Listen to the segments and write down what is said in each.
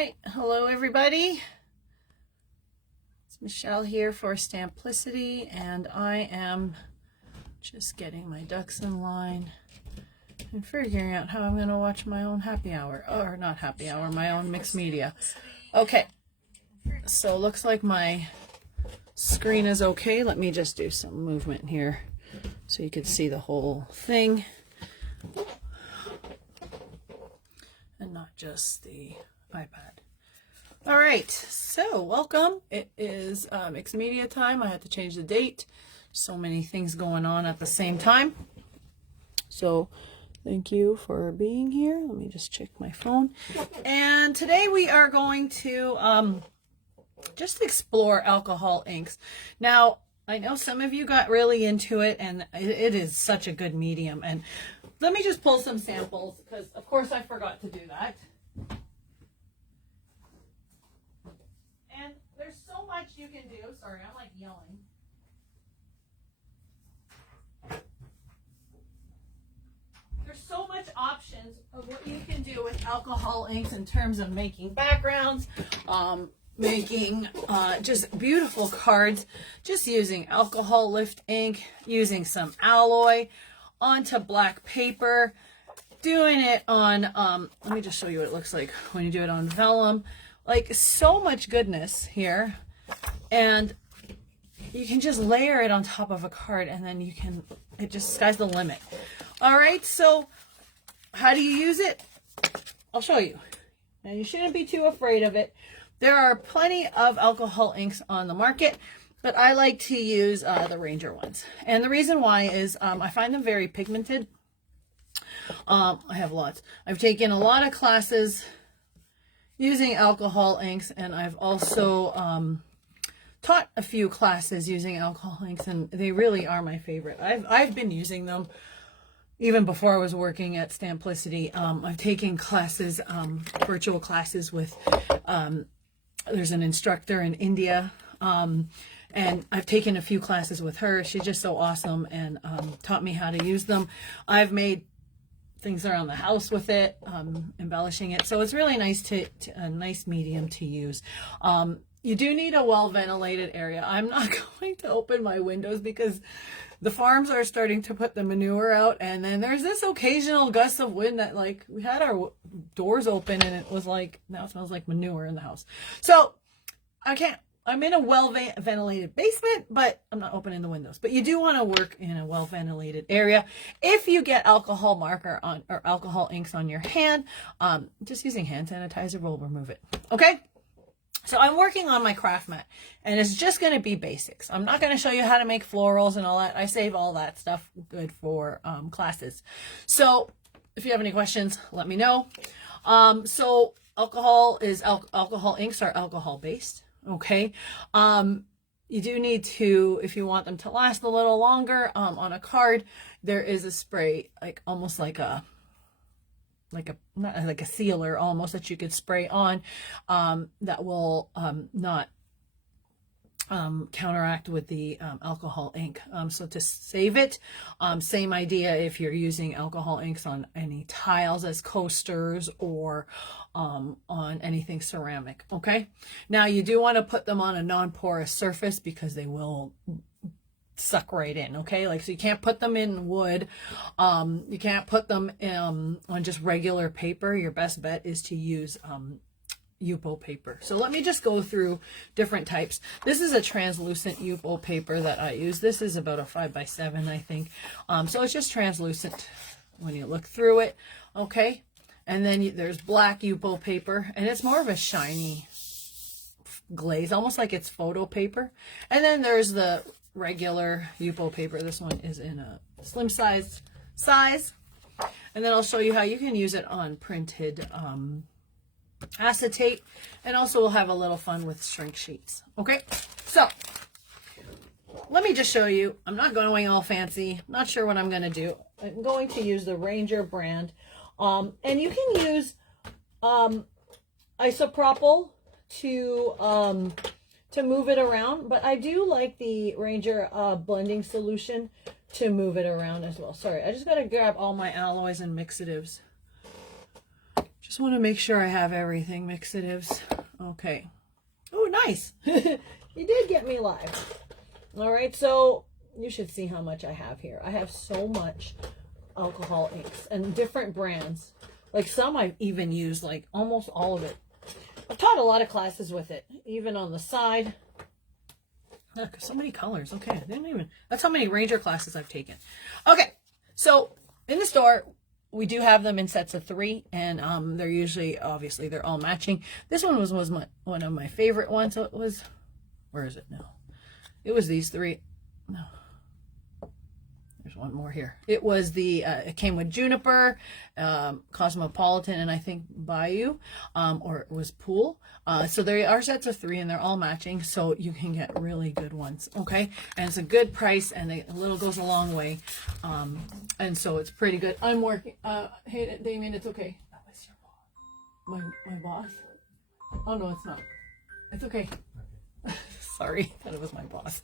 right, hello everybody. It's Michelle here for Stamplicity, and I am just getting my ducks in line and figuring out how I'm going to watch my own happy hour, or not happy hour, my own mixed media. Okay, so looks like my screen is okay. Let me just do some movement here so you can see the whole thing and not just the iPad. All right, so welcome. It is mixed media time. I had to change the date. So many things going on at the same time. So thank you for being here. Let me just check my phone. And today we are going to just explore alcohol inks. Now, I know some of you got really into it, and it is such a good medium. And let me just pull some samples, because of course I forgot to do that. And there's so much you can do. Sorry, I'm like yelling. There's so much options of what you can do with alcohol inks in terms of making backgrounds, making just beautiful cards, just using alcohol lift ink, using some alloy onto black paper, doing it on, let me just show you what it looks like when you do it on vellum. Like, so much goodness here, and you can just layer it on top of a card, and then you can, it just, sky's the limit. All right, so how do you use it? I'll show you. Now, you shouldn't be too afraid of it. There are plenty of alcohol inks on the market, but I like to use the Ranger ones. And the reason why is I find them very pigmented. I have lots. I've taken a lot of classes using alcohol inks, and I've also taught a few classes using alcohol inks, and they really are my favorite. I've been using them even before I was working at Stamplicity. I've taken classes, virtual classes with, there's an instructor in India, and I've taken a few classes with her. She's just so awesome, and taught me how to use them. I've made things around the house with it, embellishing it. So it's really nice to a nice medium to use. You do need a well-ventilated area. I'm not going to open my windows because the farms are starting to put the manure out, and then there's this occasional gust of wind that, like, we had our doors open and it was like, now it smells like manure in the house. So I can't, I'm in a well-ventilated basement, but I'm not opening the windows. But you do want to work in a well-ventilated area. If you get alcohol marker on, or alcohol inks on your hand, just using hand sanitizer will remove it. Okay? So I'm working on my craft mat, and it's just going to be basics. I'm not going to show you how to make florals and all that. I save all that stuff good for classes. So if you have any questions, let me know. So alcohol inks are alcohol based. Okay. You do need to, if you want them to last a little longer, on a card, there is a spray, like almost like a sealer almost, that you could spray on, that will not counteract with the alcohol ink. So to save it, same idea if you're using alcohol inks on any tiles as coasters or on anything ceramic. Okay, now you do want to put them on a non-porous surface because they will suck right in. Okay, like, so you can't put them in wood, you can't put them on just regular paper. Your best bet is to use Yupo paper. So let me just go through different types. This is a translucent Yupo paper that I use. This is about a 5x7, I think. So it's just translucent when you look through it. Okay, and then there's black Yupo paper, and it's more of a shiny glaze, almost like it's photo paper. And then there's the regular Yupo paper. This one is in a slim size, and then I'll show you how you can use it on printed acetate, and also we'll have a little fun with shrink sheets. Okay, so let me just show you. I'm not going all fancy, not sure what I'm going to do. I'm going to use the Ranger brand, and you can use isopropyl to move it around, but I do like the Ranger blending solution to move it around as well. Sorry, I just got to grab all my alloys and mixatives Just want to make sure I have everything, Mixitives. Okay. Oh, nice. You did get me live. All right, so you should see how much I have here. I have so much alcohol inks and different brands. Like some I've even used, like almost all of it. I've taught a lot of classes with it, even on the side. Look, so many colors. Okay, I didn't even, that's how many Ranger classes I've taken. Okay, so in the store, we do have them in sets of 3, and they're usually, obviously, they're all matching. This one was one of my favorite ones. So it was, where is it now? It was these 3. No. There's one more here. It was the, it came with Juniper, Cosmopolitan, and I think Bayou, or it was Pool. So there are sets of 3, and they're all matching, so you can get really good ones, okay? And it's a good price, and a little goes a long way, and so it's pretty good. I'm working. Hey, Damien, it's okay. That was your boss. My boss? Oh, no, it's not. It's okay. Sorry, I thought it was my boss.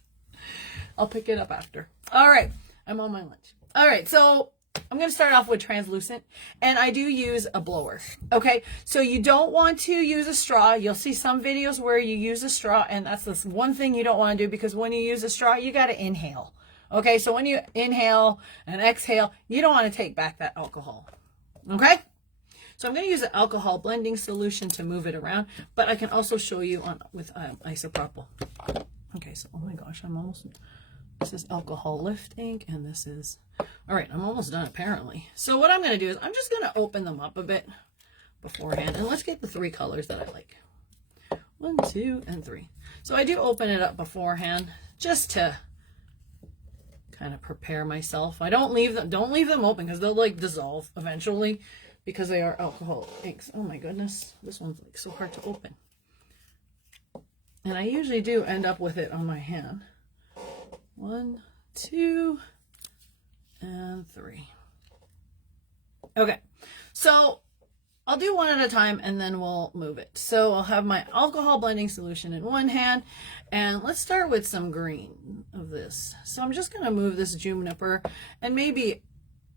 I'll pick it up after. All right. I'm on my lunch. All right, so I'm going to start off with translucent, and I do use a blower, okay? So you don't want to use a straw. You'll see some videos where you use a straw, and that's the one thing you don't want to do, because when you use a straw, you got to inhale, okay? So when you inhale and exhale, you don't want to take back that alcohol, okay? So I'm going to use an alcohol blending solution to move it around, but I can also show you with isopropyl. Okay, so, oh my gosh, I'm almost... This is alcohol lift ink, and this is, all right, I'm almost done apparently. So what I'm going to do is I'm just going to open them up a bit beforehand, and let's get the 3 colors that I like. 1, 2, and 3. So I do open it up beforehand just to kind of prepare myself. I don't leave them open, because they'll like dissolve eventually, because they are alcohol inks. Oh my goodness, this one's like so hard to open. And I usually do end up with it on my hand. 1, 2, and 3. Okay, so I'll do one at a time, and then we'll move it. So I'll have my alcohol blending solution in one hand, and let's start with some green of this. So I'm just going to move this Juniper and maybe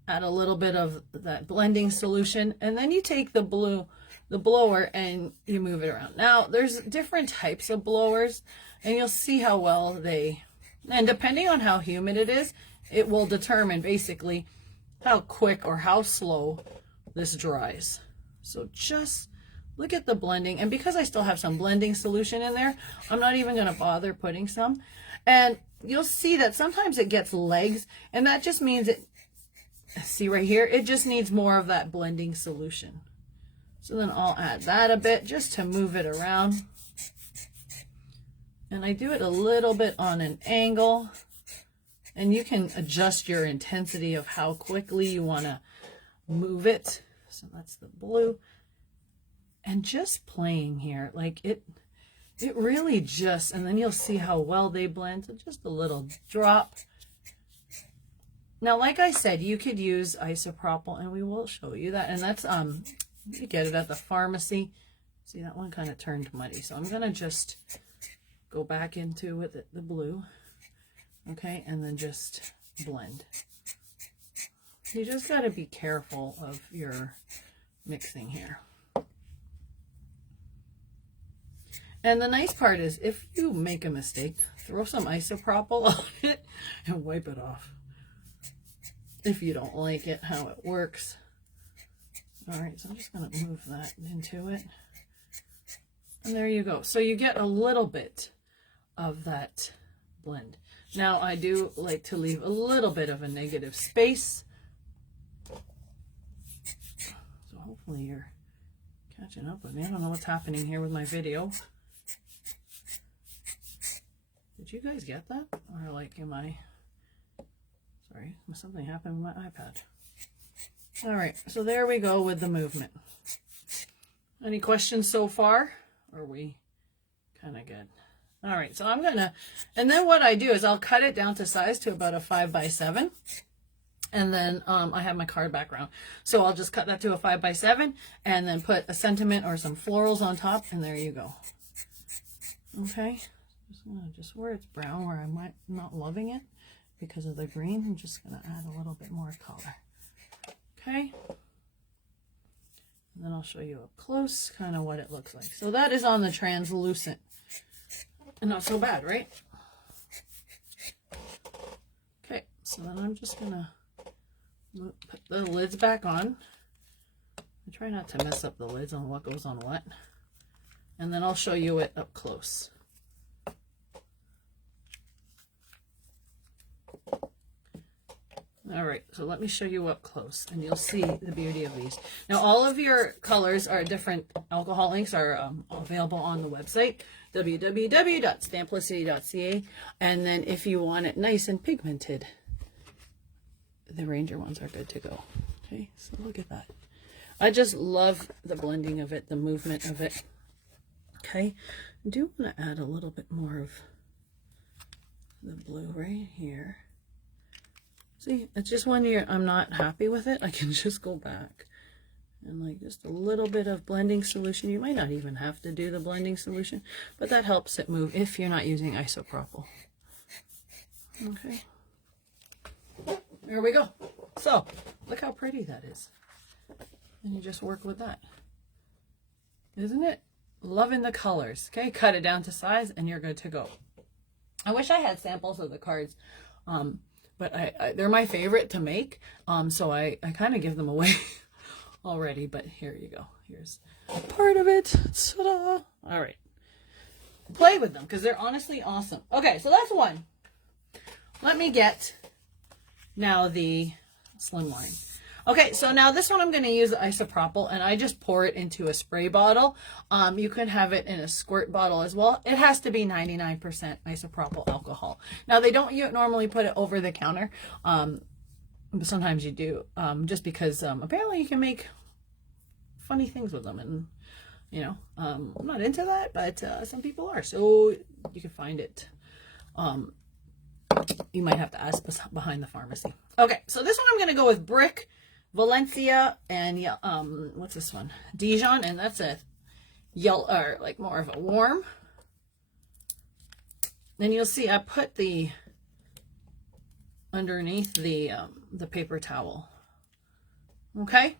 add a little bit of that blending solution, and then you take the blower, and you move it around. Now there's different types of blowers, and you'll see how well they, and depending on how humid it is, it will determine basically how quick or how slow this dries. So just look at the blending, and because I still have some blending solution in there, I'm not even going to bother putting some. And you'll see that sometimes it gets legs, and that just means it, see right here, it just needs more of that blending solution. So then I'll add that a bit just to move it around. And I do it a little bit on an angle, and you can adjust your intensity of how quickly you want to move it. So that's the blue. And just playing here, like it really just, and then you'll see how well they blend. So just a little drop. Now, like I said, you could use isopropyl, and we will show you that. And that's, you get it at the pharmacy. See, that one kind of turned muddy. So I'm going to just go back into with the blue. Okay, and then just blend. You just got to be careful of your mixing here. And the nice part is, if you make a mistake, throw some isopropyl on it and wipe it off. If you don't like it, how it works. All right, so I'm just going to move that into it. And there you go. So you get a little bit of that blend. Now, I do like to leave a little bit of a negative space. So hopefully you're catching up with me. I don't know what's happening here with my video. Did you guys get that? Or like, am I... Sorry, something happened with my iPad. All right, so there we go with the movement. Any questions so far? Or are we kind of good? All right, so I'm gonna, and then what I do is I'll cut it down to size to about a 5x7. And then I have my card background. So I'll just cut that to a 5x7 and then put a sentiment or some florals on top, and there you go. Okay, just where it's brown, where I'm not loving it because of the green, I'm just gonna add a little bit more color. Okay, And then I'll show you up close kind of what it looks like. So that is on the translucent. And not so bad, right? Okay, so then I'm just going to put the lids back on. I try not to mess up the lids on what goes on what. And then I'll show you it up close. All right, so let me show you up close and you'll see the beauty of these. Now, all of your colors are different. Alcohol inks are available on the website, www.stamplicity.ca. And then if you want it nice and pigmented, the Ranger ones are good to go. Okay, so look at that. I just love the blending of it, the movement of it. Okay, I do want to add a little bit more of the blue right here. See, it's just when I'm not happy with it, I can just go back and like just a little bit of blending solution. You might not even have to do the blending solution, but that helps it move if you're not using isopropyl. Okay, there we go. So look how pretty that is. And you just work with that. Isn't it? Loving the colors. Okay, cut it down to size and you're good to go. I wish I had samples of the cards. But they're my favorite to make, so I kind of give them away already, but here you go. Here's part of it. Ta-da! All right. Play with them, because they're honestly awesome. Okay, so that's one. Let me get now the slimline. Okay, so now this one I'm going to use isopropyl, and I just pour it into a spray bottle. You can have it in a squirt bottle as well. It has to be 99% isopropyl alcohol. Now, they don't normally put it over the counter, but sometimes you do, just because apparently you can make funny things with them. And, you know, I'm not into that, but some people are. So you can find it. You might have to ask behind the pharmacy. Okay, so this one I'm going to go with Brick, Valencia, and what's this one? Dijon, and that's a yellow, or like more of a warm. Then you'll see I put the underneath the paper towel. Okay,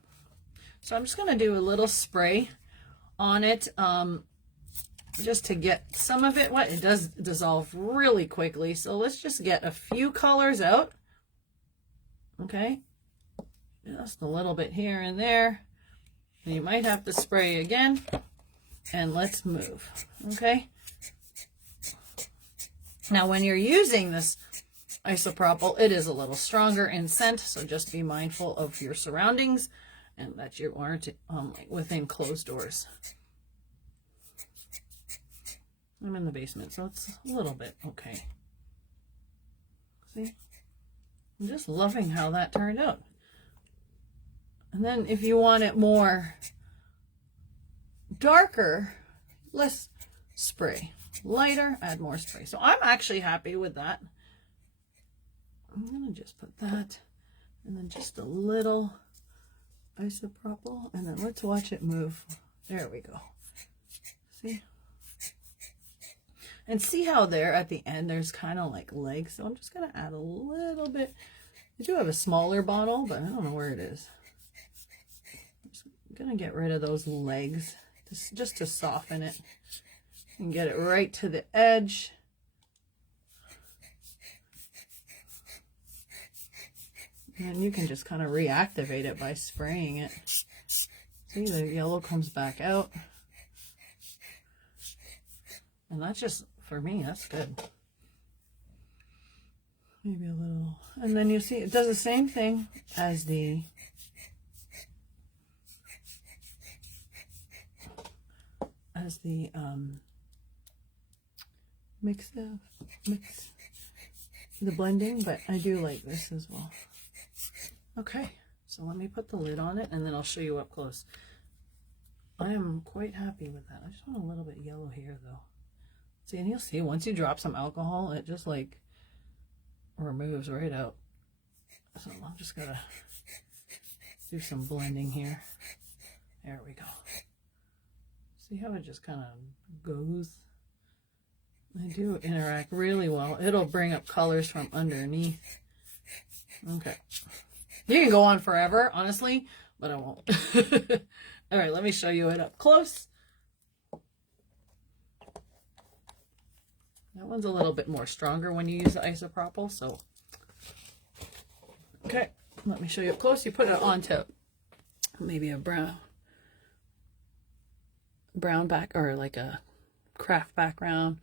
so I'm just gonna do a little spray on it, just to get some of it wet. It does dissolve really quickly, so let's just get a few colors out. Okay. Just a little bit here and there. And you might have to spray again. And let's move. Okay. Now, when you're using this isopropyl, it is a little stronger in scent. So just be mindful of your surroundings and that you aren't within closed doors. I'm in the basement, so it's a little bit okay. See? I'm just loving how that turned out. And then if you want it more darker, less spray. Lighter, add more spray. So I'm actually happy with that. I'm going to just put that and then just a little isopropyl. And then let's watch it move. There we go. See? And see how there at the end there's kind of like legs. So I'm just going to add a little bit. I do have a smaller bottle, but I don't know where it is. I'm going to get rid of those legs just to soften it and get it right to the edge. And you can just kind of reactivate it by spraying it. See, the yellow comes back out. And that's just, for me, that's good. Maybe a little. And then you see, it does the same thing as the mix the blending, but I do like this as well. Okay, so let me put the lid on it and then I'll show you up close. I am quite happy with that. I just want a little bit yellow here though. See, and you'll see once you drop some alcohol, it just like removes right out. So I'm just gonna do some blending here. There we go. See how it just kind of goes? They do interact really well. It'll bring up colors from underneath. Okay. You can go on forever, honestly, but I won't. All right, let me show you it up close. That one's a little bit more stronger when you use the isopropyl, so. Okay, let me show you up close. You put it onto maybe a brown back, or like a craft background,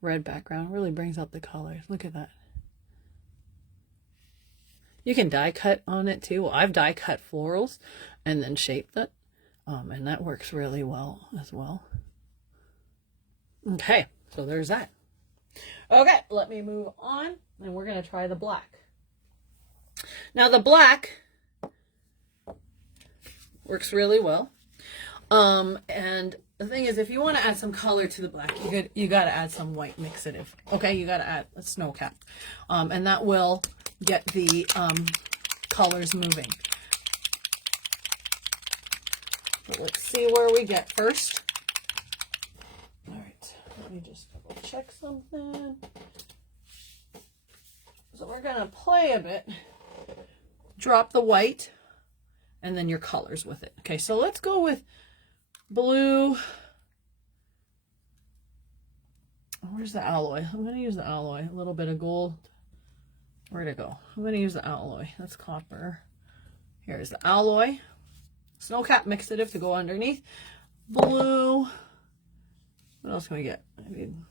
red background. Really brings out the colors. Look at that. You can die cut on it too. Well, I've die cut florals and then shaped it. And that works really well as well. Okay, so there's that. Okay, let me move on, and we're going to try the black. Now the black works really well. And the thing is, if you want to add some color to the black, you got to add some white mixative. Okay, you got to add a snow cap. And that will get the colors moving. But let's see where we get first. All right, let me just double check something. So we're going to play a bit. Drop the white and then your colors with it. Okay, so let's go with blue. Where's the alloy? I'm going to use the alloy. A little bit of gold. Where'd it go? I'm going to use the alloy. That's copper. Here's the alloy. Snow cap mixative to go underneath. Blue. What else can we get? I mean,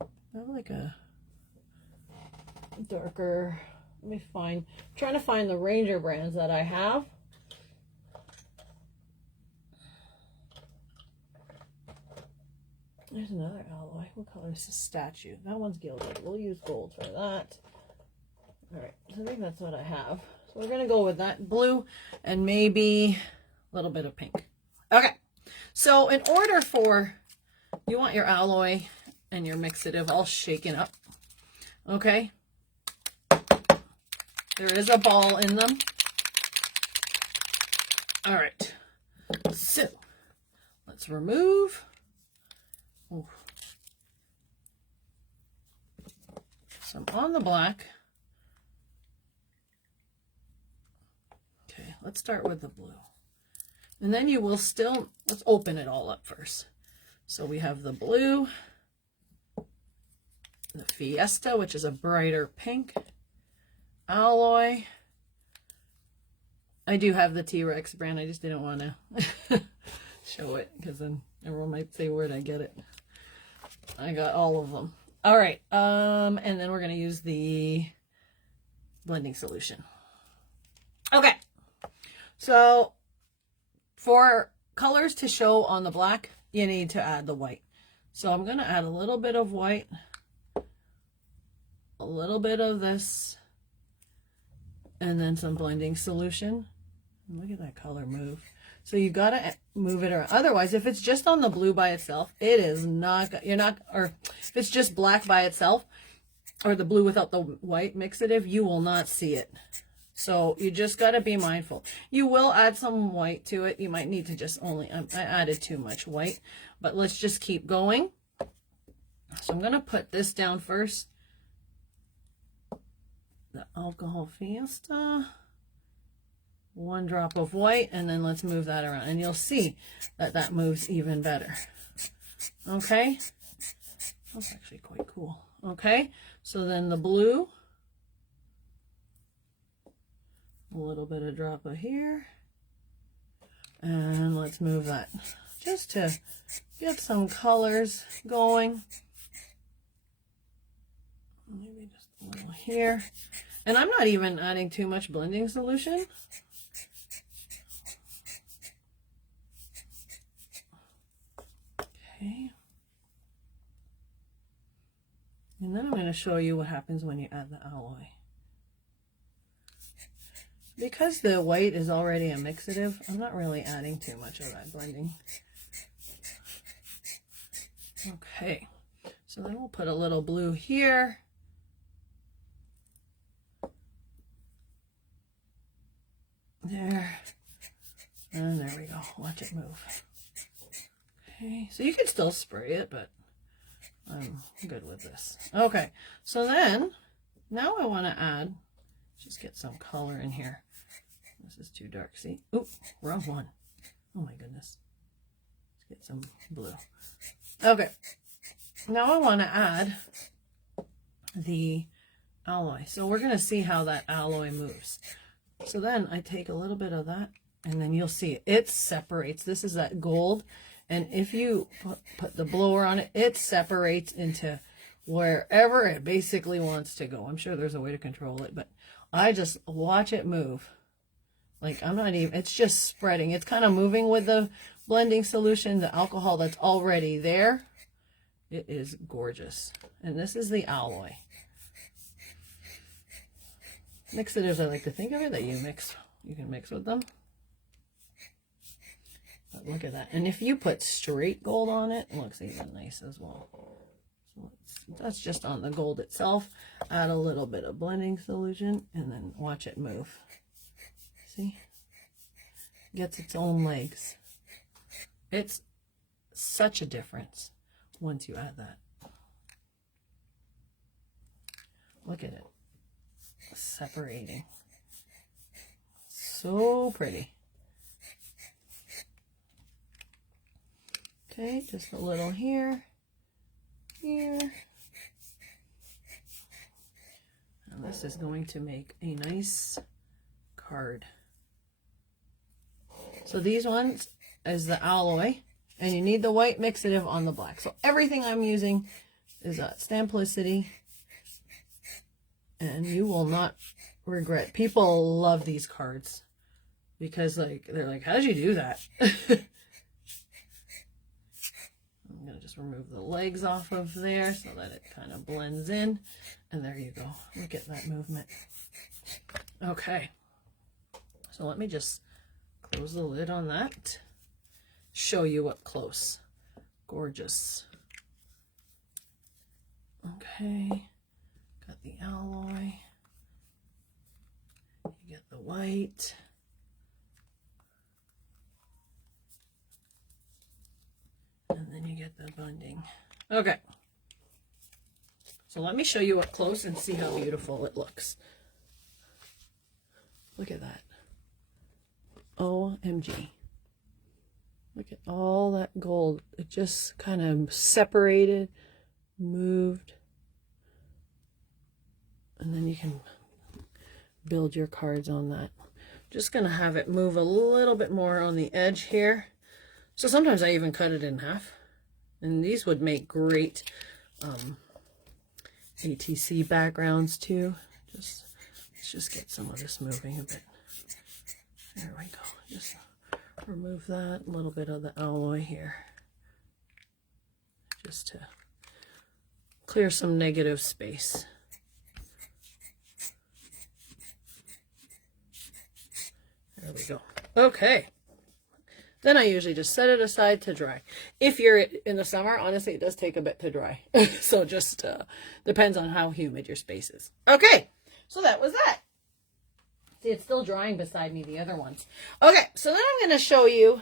I like a darker. Let me find. I'm trying to find the Ranger brands that I have. There's another alloy. What color is this statue? That one's gilded. We'll use gold for that. All right, so I think that's what I have. So we're going to go with that blue and maybe a little bit of pink. Okay, so in order for, you want your alloy and your mixative all shaken up. Okay, there is a ball in them. All right, so let's remove. Ooh. Some on the black. Okay, let's start with the blue. And then you will still, let's open it all up first. So we have the blue, the Fiesta, which is a brighter pink, alloy. I do have the T-Rex brand. I just didn't want to show it because then everyone might say, where'd I get it? I got all of them. All right. And then we're going to use the blending solution. Okay. So for colors to show on the black, you need to add the white. So I'm going to add a little bit of white, a little bit of this, and then some blending solution. Look at that color move. So you got to move it around. Otherwise, if it's just on the blue by itself, it is not, or if it's just black by itself, or the blue without the white mixative, you will not see it. So you just got to be mindful. You will add some white to it. You might need to just I added too much white, but let's just keep going. So I'm going to put this down first. The Alcohol Fiesta. 1 drop of white, and then let's move that around. And you'll see that that moves even better. Okay? That's actually quite cool. Okay? So then the blue. A little bit of drop of here. And let's move that just to get some colors going. Maybe just a little here. And I'm not even adding too much blending solution. Okay. And then I'm going to show you what happens when you add the alloy. Because the white is already a mixative, I'm not really adding too much of that blending. Okay, so then we'll put a little blue here. There. And there we go. Watch it move. Okay, so you can still spray it, but I'm good with this. Okay, so then, now I want to add, just get some color in here. This is too dark, see? Oop, wrong one. Oh my goodness. Let's get some blue. Okay. Now I want to add the alloy. So we're going to see how that alloy moves. So then I take a little bit of that, and then you'll see it separates. This is that gold. And if you put the blower on it, it separates into wherever it basically wants to go. I'm sure there's a way to control it, but I just watch it move. Like I'm not even, it's just spreading. It's kind of moving with the blending solution, the alcohol that's already there. It is gorgeous. And this is the alloy. Mixatives, I like to think of it, that you can mix with them. But look at that. And if you put straight gold on it, it looks even nice as well. So that's just on the gold itself. Add a little bit of blending solution and then watch it move. See? Gets its own legs. It's such a difference once you add that. Look at it. Separating. So pretty. Okay, just a little here, here. And this is going to make a nice card. So these ones is the alloy, and you need the white mixative on the black. So everything I'm using is Stamplicity, and you will not regret. People love these cards because they're like, how did you do that? I'm going to just remove the legs off of there so that it kind of blends in. And there you go. Look at that movement. Okay. So let me just close the lid on that. Show you up close. Gorgeous. Okay. Got the alloy. You get the white. And then you get the blending. Okay. So let me show you up close and see how beautiful it looks. Look at that. OMG. Look at all that gold. It just kind of separated, moved. And then you can build your cards on that. Just going to have it move a little bit more on the edge here. So sometimes I even cut it in half. And these would make great ATC backgrounds too. Let's just get some of this moving a bit. There we go. Just remove that, a little bit of the alloy here. Just to clear some negative space. There we go. Okay. Then I usually just set it aside to dry. If you're in the summer, honestly, it does take a bit to dry. So just depends on how humid your space is. Okay, so that was that. See, it's still drying beside me, the other ones. Okay, so then I'm going to show you.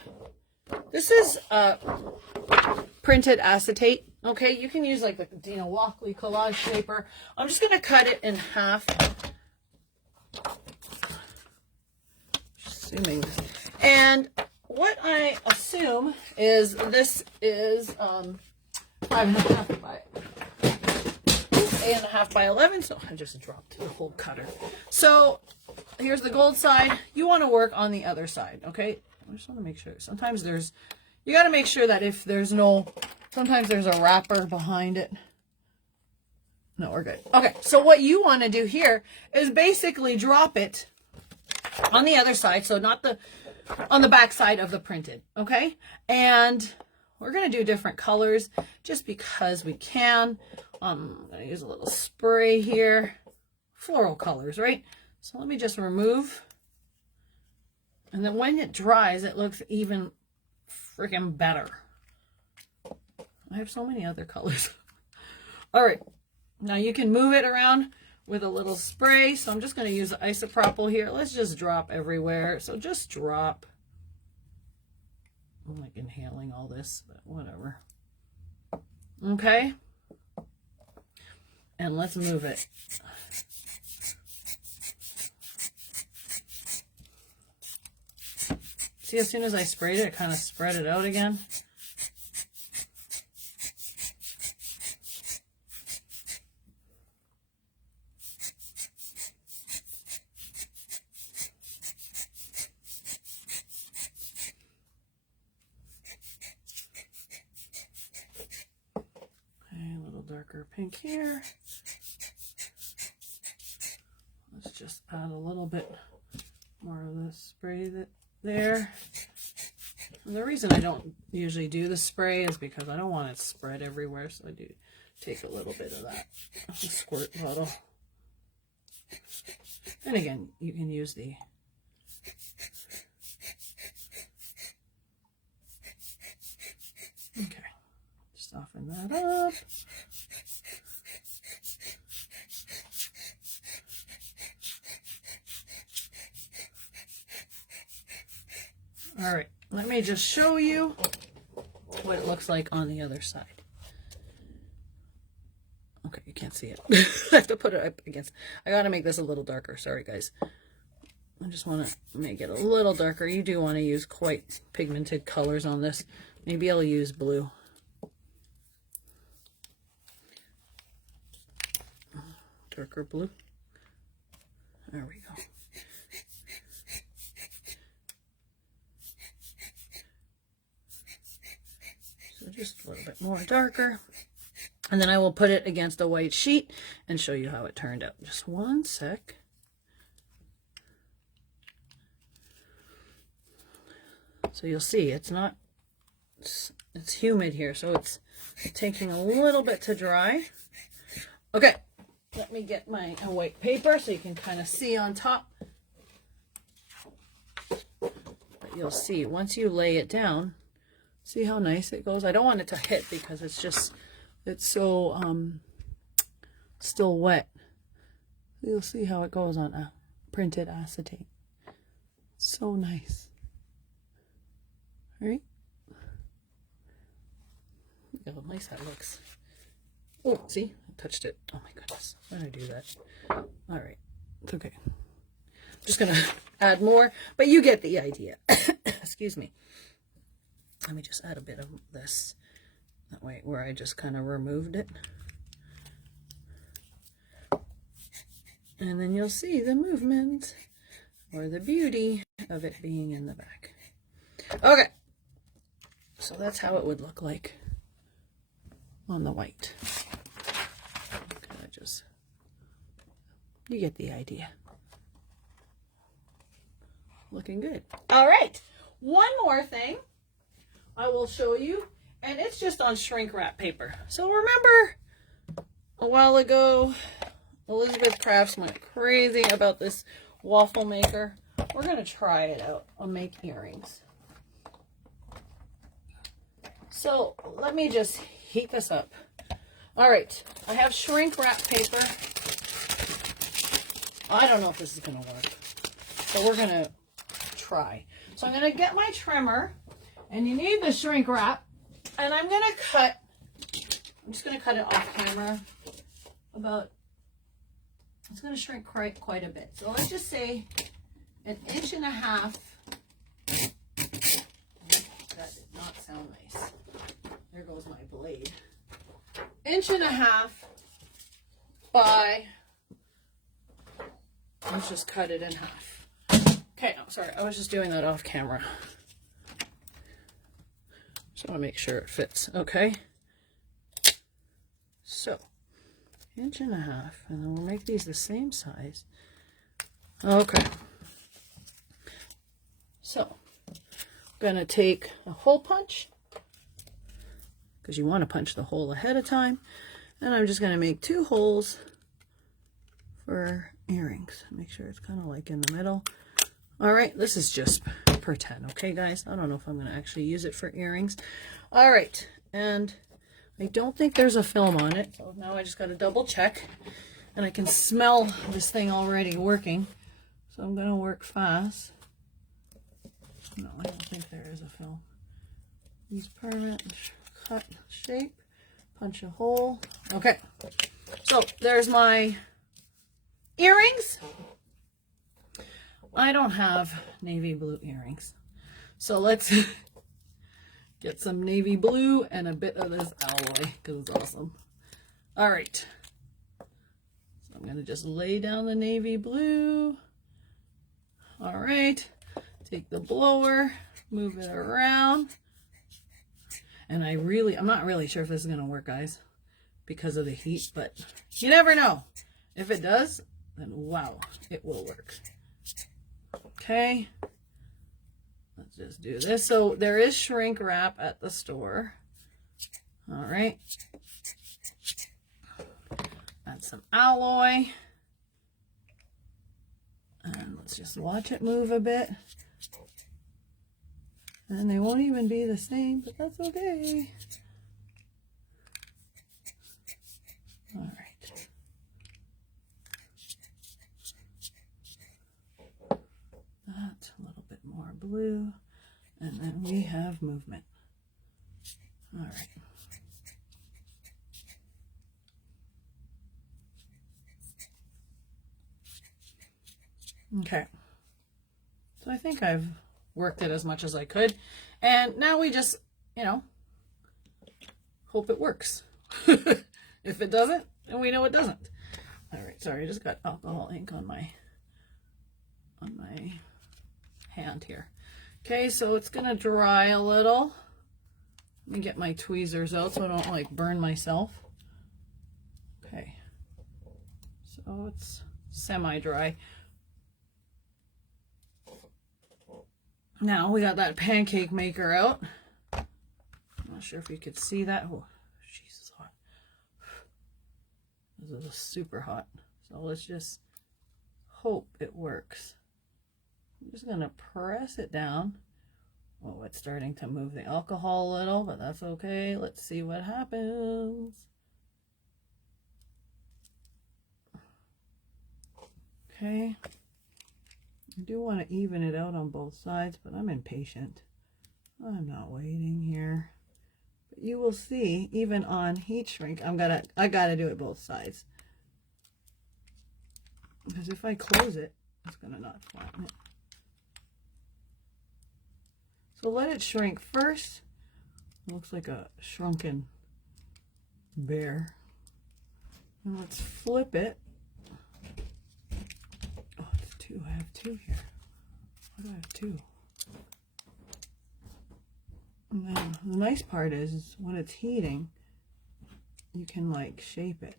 This is printed acetate. Okay, you can use like the Dina Walkley collage paper. I'm just going to cut it in half. Assuming. And what I assume is this is 5.5 by 8.5 by 11. So I just dropped the whole cutter. So here's the gold side. You want to work on the other side, okay? I just want to make sure. Sometimes you got to make sure that if there's sometimes there's a wrapper behind it. No, we're good. Okay, so what you want to do here is basically drop it on the other side, so not on the back side of the printed, okay? And we're going to do different colors just because we can. I'm going to use a little spray here. Floral colors, right? So let me just remove. And then when it dries, it looks even freaking better. I have so many other colors. All right. Now you can move it around with a little spray. So I'm just going to use the isopropyl here. Let's just drop everywhere. So just drop. I'm like inhaling all this, but whatever. Okay. And let's move it. See, as soon as I sprayed it, it kind of spread it out again. Darker pink here. Let's just add a little bit more of the spray there. And the reason I don't usually do the spray is because I don't want it spread everywhere, so I do take a little bit of that squirt bottle. And again, you can use the soften that up. All right, let me just show you what it looks like on the other side. Okay, you can't see it. I have to put it up against. I gotta make this a little darker. Sorry, guys. I just want to make it a little darker. You do want to use quite pigmented colors on this. Maybe I'll use blue. Darker blue. There we go. So just a little bit more darker. And then I will put it against a white sheet and show you how it turned out. Just one sec. So you'll see it's humid here, so it's taking a little bit to dry. Okay, let me get my white paper so you can kind of see on top. But you'll see once you lay it down, see how nice it goes. I don't want it to hit because it's so still wet. You'll see how it goes on a printed acetate. So nice. All right. Look how nice that looks. Oh, see? I touched it. Oh my goodness. Why did I do that? All right. It's okay. Just going to add more, but you get the idea. Excuse me. Let me just add a bit of this. That way, where I just kind of removed it. And then you'll see the movement or the beauty of it being in the back. Okay. So that's how it would look like on the white. Kind of just, you get the idea. Looking good. All right. One more thing I will show you, and it's just on shrink wrap paper. So remember a while ago, Elizabeth Crafts went crazy about this waffle maker. We're going to try it out. I'll make earrings. So let me just heat this up. All right, I have shrink wrap paper. I don't know if this is going to work, but we're going to try. So I'm going to get my trimmer, and you need the shrink wrap, and I'm just going to cut it off camera about, it's going to shrink quite a bit. So let's just say 1.5 inches. That did not sound nice. There goes my blade. 1.5 inches by, let's just cut it in half. Okay, no, sorry, I was just doing that off camera. Just want to make sure it fits, okay? So, 1.5 inches, and then we'll make these the same size. Okay. So, I'm gonna take a hole punch, because you want to punch the hole ahead of time, and I'm just gonna make 2 holes for earrings. Make sure it's kind of like in the middle. All right, this is just pretend, okay, guys? I don't know if I'm gonna actually use it for earrings. All right, and I don't think there's a film on it, so now I just gotta double check, and I can smell this thing already working, so I'm gonna work fast. No, I don't think there is a film. Use permanent, cut shape, punch a hole. Okay, so there's my earrings. I don't have navy blue earrings, So let's get some navy blue and a bit of this alloy because it's awesome. All right. So I'm going to just lay down the navy blue. All right. Take the blower, move it around. And I'm not really sure if this is going to work, guys, because of the heat, but you never know. If it does, then wow, it will work. Okay. Let's just do this. So there is shrink wrap at the store. All right. Add some alloy. And let's just watch it move a bit. And they won't even be the same, but that's okay. All right. That's a little bit more blue. And then we have movement. All right. Okay. So I think I've worked it as much as I could. And now we just, hope it works. If it doesn't, then we know it doesn't. All right, sorry, I just got alcohol ink on my hand here. Okay, so it's gonna dry a little. Let me get my tweezers out so I don't like burn myself. Okay, so it's semi-dry. Now we got that pancake maker out. I'm not sure if you could see that. Oh, Jesus, hot. This is super hot. So let's just hope it works. I'm just going to press it down. Oh, it's starting to move the alcohol a little, but that's okay. Let's see what happens. Okay. I do want to even it out on both sides, but I'm impatient. I'm not waiting here. But you will see, even on heat shrink, I gotta do it both sides. Because if I close it, it's gonna not flatten it. So let it shrink first. It looks like a shrunken bear. And let's flip it. I have two here. Why do I have two? And then the nice part is when it's heating, you can like shape it.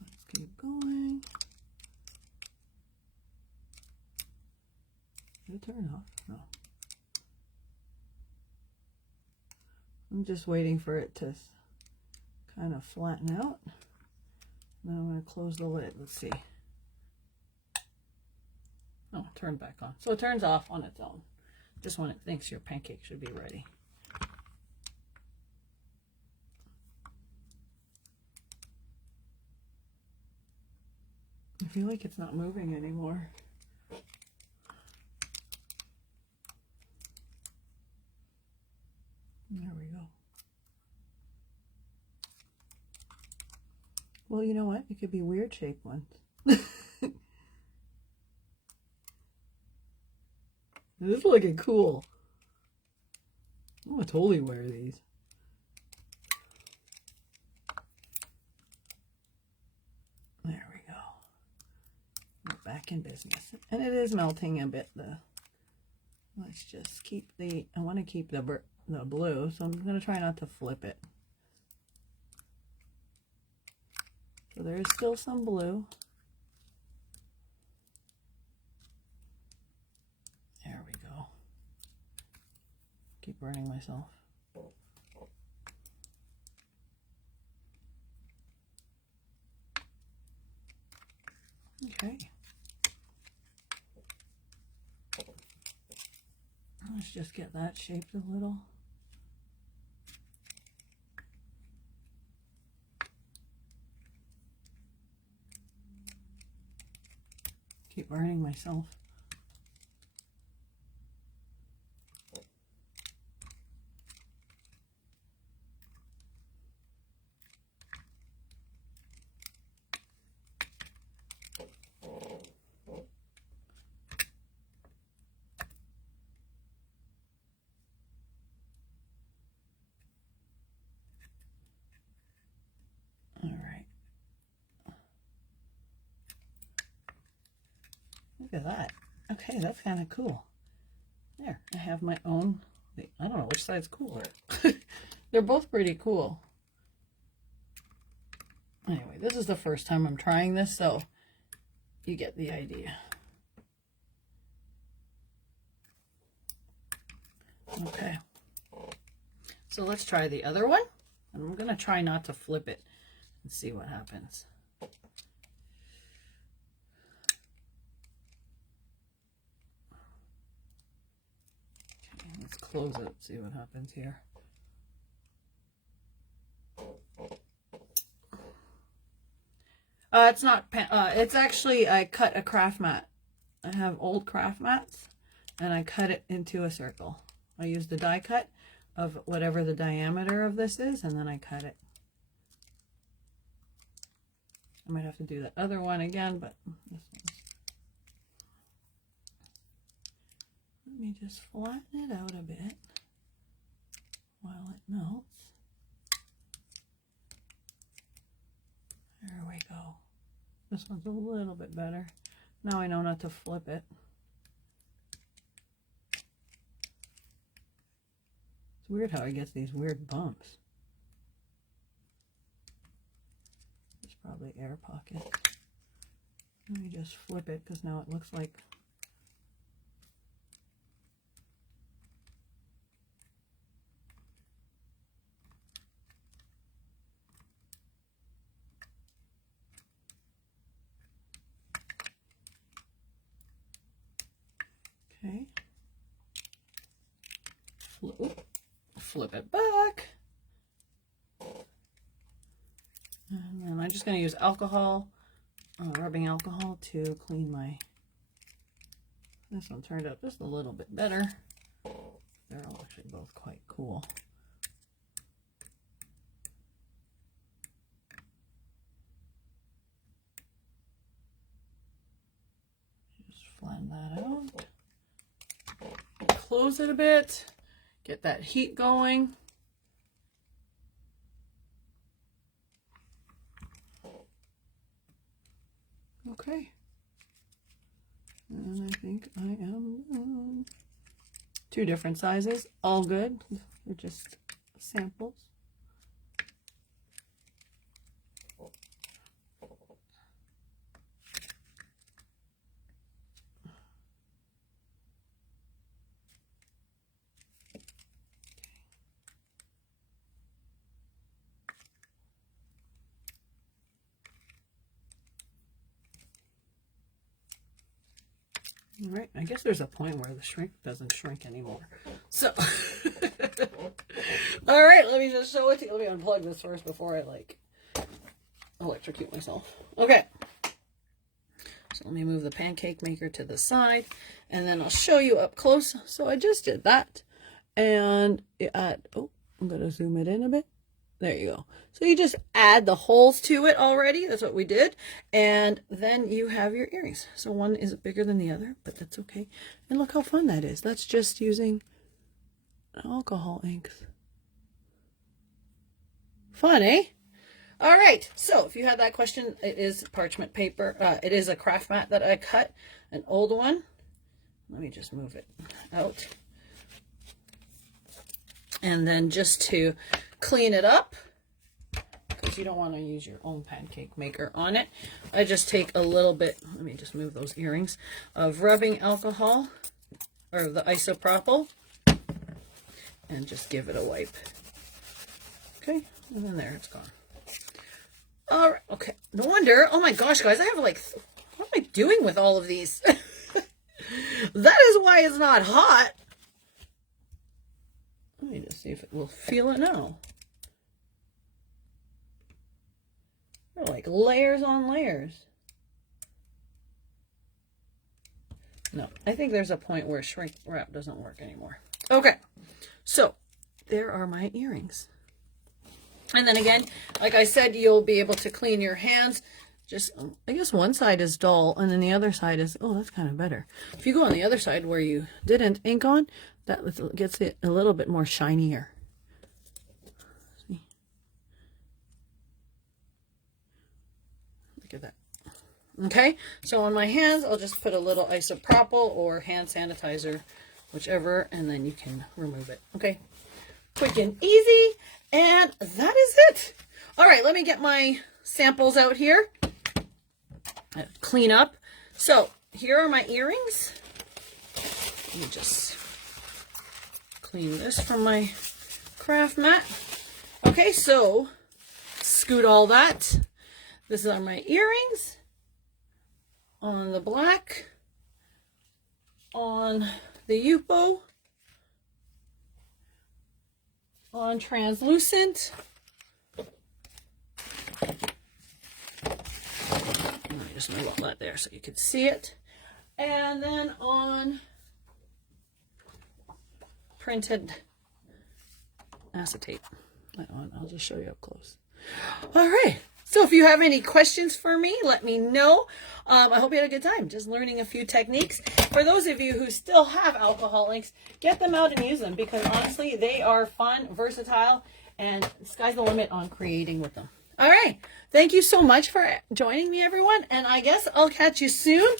Let's keep going. Did it turn off? No. I'm just waiting for it to kind of flatten out. Now I'm going to close the lid. Let's see. Oh, turn back on. So it turns off on its own. Just when it thinks your pancake should be ready. I feel like it's not moving anymore. There we go. Well, you know what? It could be weird shaped ones. This is looking cool. I'm gonna totally wear these. There we go. We're back in business. And it is melting a bit. Let's just keep I want to keep the blue, so I'm going to try not to flip it. So there is still some blue. There we go. Keep burning myself. Okay. Let's just get that shaped a little. Keep burning myself. Look at that. Okay, that's kind of cool. There, I have my own. I don't know which side's cooler. They're both pretty cool. Anyway, this is the first time I'm trying this, so you get the idea. Okay. So let's try the other one. And I'm going to try not to flip it and see what happens. Okay, let's close it, see what happens here. It's not, it's actually, I cut a craft mat. I have old craft mats and I cut it into a circle. I use the die cut of whatever the diameter of this is, and then I cut it. I might have to do that other one again, but this one's... Let me just flatten it out a bit while it melts. There we go. This one's a little bit better. Now I know not to flip it. It's weird how it gets these weird bumps. There's probably air pockets. Let me just flip it because now it looks like okay. Flip it back. And then I'm just going to use alcohol, rubbing alcohol to clean my... This one turned out just a little bit better. They're all actually both quite cool. Just flatten that out. Close it a bit. Get that heat going. Okay. And I think I am done. 2 different sizes, all good. They're just samples. All right, I guess there's a point where the shrink doesn't shrink anymore. So, all right, let me just show it to you. Let me unplug this first before I like electrocute myself. Okay, so let me move the pancake maker to the side and then I'll show you up close. So I just did that and oh, I'm going to zoom it in a bit. There you go. So you just add the holes to it already. That's what we did. And then you have your earrings. So one is bigger than the other, but that's okay. And look how fun that is. That's just using alcohol inks. Fun, eh? All right. So if you had that question, it is parchment paper. It is a craft mat that I cut, an old one. Let me just move it out. And then just to clean it up, because you don't want to use your own pancake maker on it, I just take a little bit, let me just move those earrings, of rubbing alcohol, or the isopropyl, and just give it a wipe. Okay, and then there, it's gone. All right, okay, no wonder, oh my gosh, guys, I have like, what am I doing with all of these? That is why it's not hot. Let me just see if it will feel it now. They're like layers on layers. No, I think there's a point where shrink wrap doesn't work anymore. Okay, so there are my earrings. And then again, like I said, you'll be able to clean your hands. Just, I guess one side is dull and then the other side is, oh, that's kind of better. If you go on the other side where you didn't ink on, that gets it a little bit more shinier. See? Look at that. Okay, so on my hands, I'll just put a little isopropyl or hand sanitizer, whichever, and then you can remove it. Okay, quick and easy, and that is it. All right, let me get my samples out here. Clean up. So here are my earrings. Let me just clean this from my craft mat. Okay, so scoot all that. This are my earrings on the black, on the Yupo, on translucent. I just move all that there so you can see it. And then on printed acetate. That one, I'll just show you up close. All right. So if you have any questions for me, let me know. I hope you had a good time just learning a few techniques. For those of you who still have alcohol inks, get them out and use them, because honestly, they are fun, versatile, and the sky's the limit on creating with them. All right. Thank you so much for joining me, everyone. And I guess I'll catch you soon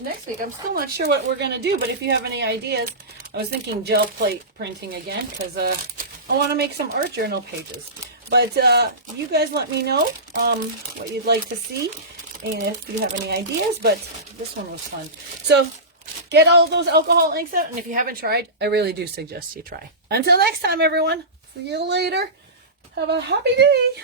next week. I'm still not sure what we're going to do, but if you have any ideas, I was thinking gel plate printing again, because I want to make some art journal pages. But you guys let me know what you'd like to see and if you have any ideas. But this one was fun. So get all those alcohol inks out. And if you haven't tried, I really do suggest you try. Until next time, everyone. See you later. Have a happy day.